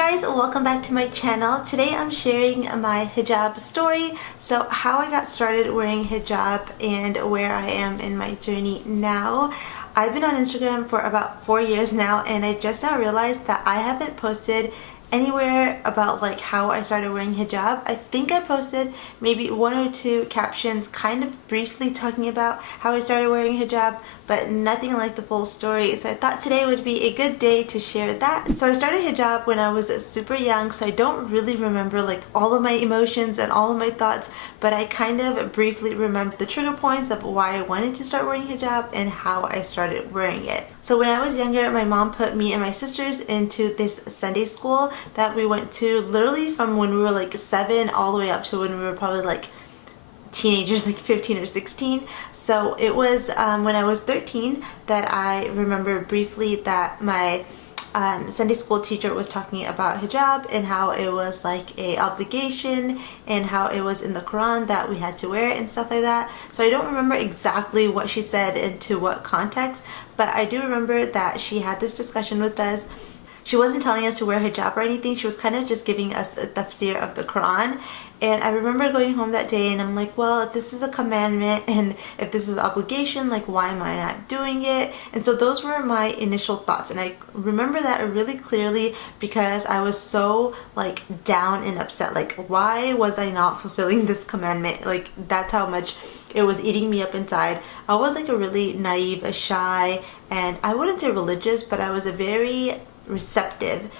guys, welcome back to my channel. Today I'm sharing my hijab story. So how I got started wearing hijab and where I am in my journey now. I've been on Instagram for about 4 years now, and I just now realized that I haven't posted anywhere about like how I started wearing hijab. I think I posted maybe 1 or 2 captions kind of briefly talking about how I started wearing hijab, but nothing like the full story. So I thought today would be a good day to share that. So I started hijab when I was super young, so I don't really remember like all of my emotions and all of my thoughts, but I kind of briefly remember the trigger points of why I wanted to start wearing hijab and how I started wearing it. So when I was younger, my mom put me and my sisters into this Sunday school that we went to literally from when we were like 7 all the way up to when we were probably like teenagers, like 15 or 16. So it was when I was 13 that I remember briefly that my Sunday school teacher was talking about hijab and how it was like a obligation and how it was in the Quran that we had to wear it and stuff like that. So I don't remember exactly what she said and to what context, but I do remember that she had this discussion with us. She wasn't telling us to wear hijab or anything. She was kind of just giving us a tafsir of the Quran. And I remember going home that day and I'm like, well, if this is a commandment and if this is an obligation, like why am I not doing it? And so those were my initial thoughts, and I remember that really clearly because I was so like down and upset. Like, why was I not fulfilling this commandment? Like, that's how much it was eating me up inside. I was like a really naive, a shy, and I wouldn't say religious, but I was a very receptive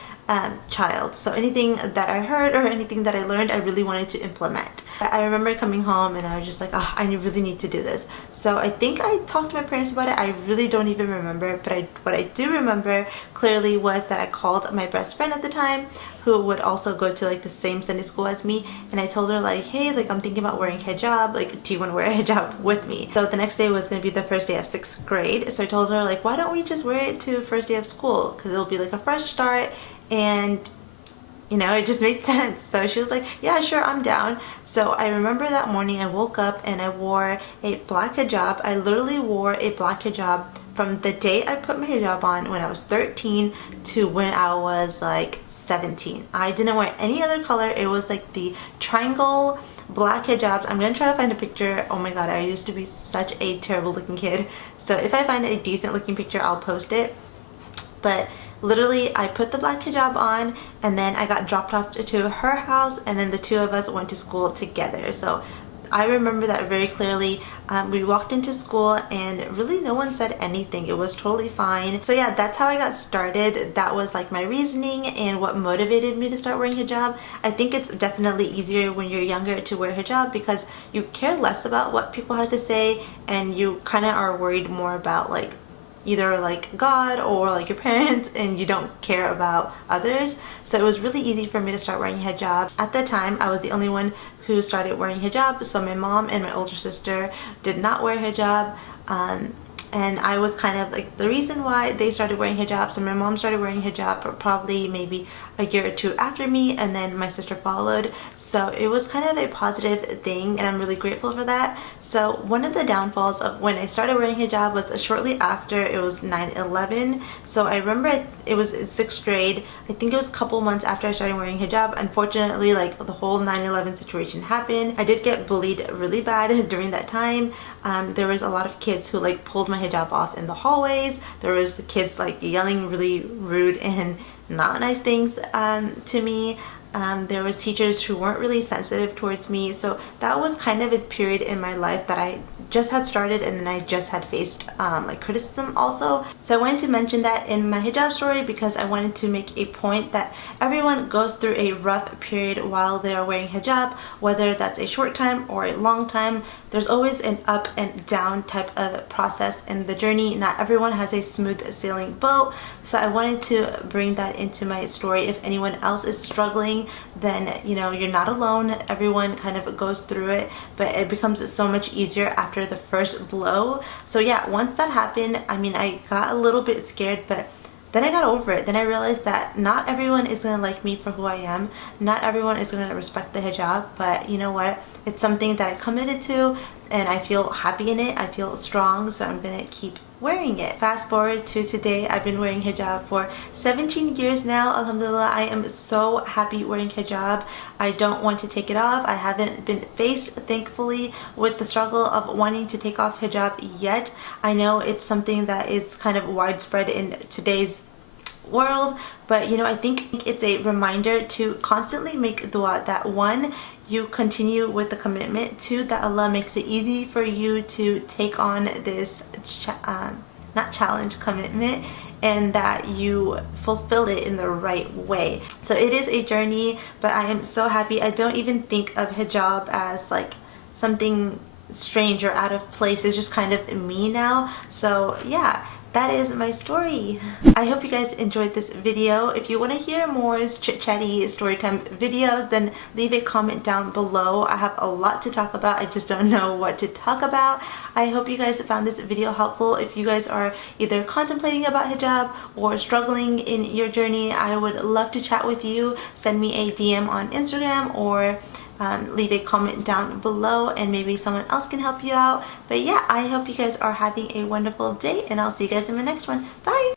child. So anything that I heard or anything that I learned, I really wanted to implement. I remember coming home and I was just like, oh, I really need to do this. So I think I talked to my parents about it. I really don't even remember, but what I do remember clearly was that I called my best friend at the time, who would also go to like the same Sunday school as me, and I told her like, hey, like I'm thinking about wearing hijab, like do you want to wear a hijab with me? So the next day was going to be the first day of 6th grade, so I told her like, why don't we just wear it to first day of school, because it'll be like a fresh start and you know, it just made sense. So she was like, yeah, sure, I'm down. So I remember that morning I woke up and I wore a black hijab. I literally wore a black hijab from the day I put my hijab on when I was 13 to when I was like 17. I didn't wear any other color. It was like the triangle black hijabs. I'm gonna try to find a picture. Oh my god, I used to be such a terrible looking kid. So if I find a decent looking picture, I'll post it. But literally I put the black hijab on and then I got dropped off to her house, and then the two of us went to school together. So I remember that very clearly. We walked into school and really no one said anything. It was totally fine. So yeah, that's how I got started. That was like my reasoning and what motivated me to start wearing hijab. I think it's definitely easier when you're younger to wear hijab because you care less about what people have to say and you kind of are worried more about like either like God or like your parents, and you don't care about others. So it was really easy for me to start wearing hijab. At the time I was the only one who started wearing hijab, so my mom and my older sister did not wear hijab, and I was kind of like the reason why they started wearing hijab. So my mom started wearing hijab probably maybe a year or 2 after me, and then my sister followed. So it was kind of a positive thing and I'm really grateful for that. So one of the downfalls of when I started wearing hijab was shortly after it was 9/11. So I remember it was in 6th grade. I think it was a couple months after I started wearing hijab. Unfortunately, like the whole 9/11 situation happened. I did get bullied really bad during that time. There was a lot of kids who like pulled my hijab off in the hallways. There was the kids like yelling really rude and not nice things to me. There was teachers who weren't really sensitive towards me. So that was kind of a period in my life that I just had started, and then I just had faced like criticism also. So I wanted to mention that in my hijab story because I wanted to make a point that everyone goes through a rough period while they are wearing hijab, whether that's a short time or a long time. There's always an up and down type of process in the journey. Not everyone has a smooth sailing boat. So I wanted to bring that into my story. If anyone else is struggling, then you know you're not alone. Everyone kind of goes through it, but it becomes so much easier after the first blow. So yeah, once that happened, I mean, I got a little bit scared, but then I got over it. Then I realized that not everyone is going to like me for who I am. Not everyone is going to respect the hijab, but you know what? It's something that I committed to and I feel happy in it. I feel strong, so I'm going to keep wearing it. Fast forward to today, I've been wearing hijab for 17 years now. Alhamdulillah, I am so happy wearing hijab. I don't want to take it off. I haven't been faced, thankfully, with the struggle of wanting to take off hijab yet. I know it's something that is kind of widespread in today's world, but you know, I think it's a reminder to constantly make dua that one, you continue with the commitment, two, that Allah makes it easy for you to take on this not challenge, commitment, and that you fulfill it in the right way. So it is a journey, but I am so happy. I don't even think of hijab as like something strange or out of place. It's just kind of me now. So yeah, that is my story. I hope you guys enjoyed this video. If you want to hear more chit-chatty storytime videos, then leave a comment down below. I have a lot to talk about. I just don't know what to talk about. I hope you guys found this video helpful. If you guys are either contemplating about hijab or struggling in your journey, I would love to chat with you. Send me a DM on Instagram or leave a comment down below and maybe someone else can help you out. But yeah, I hope you guys are having a wonderful day and I'll see you guys in my next one. Bye!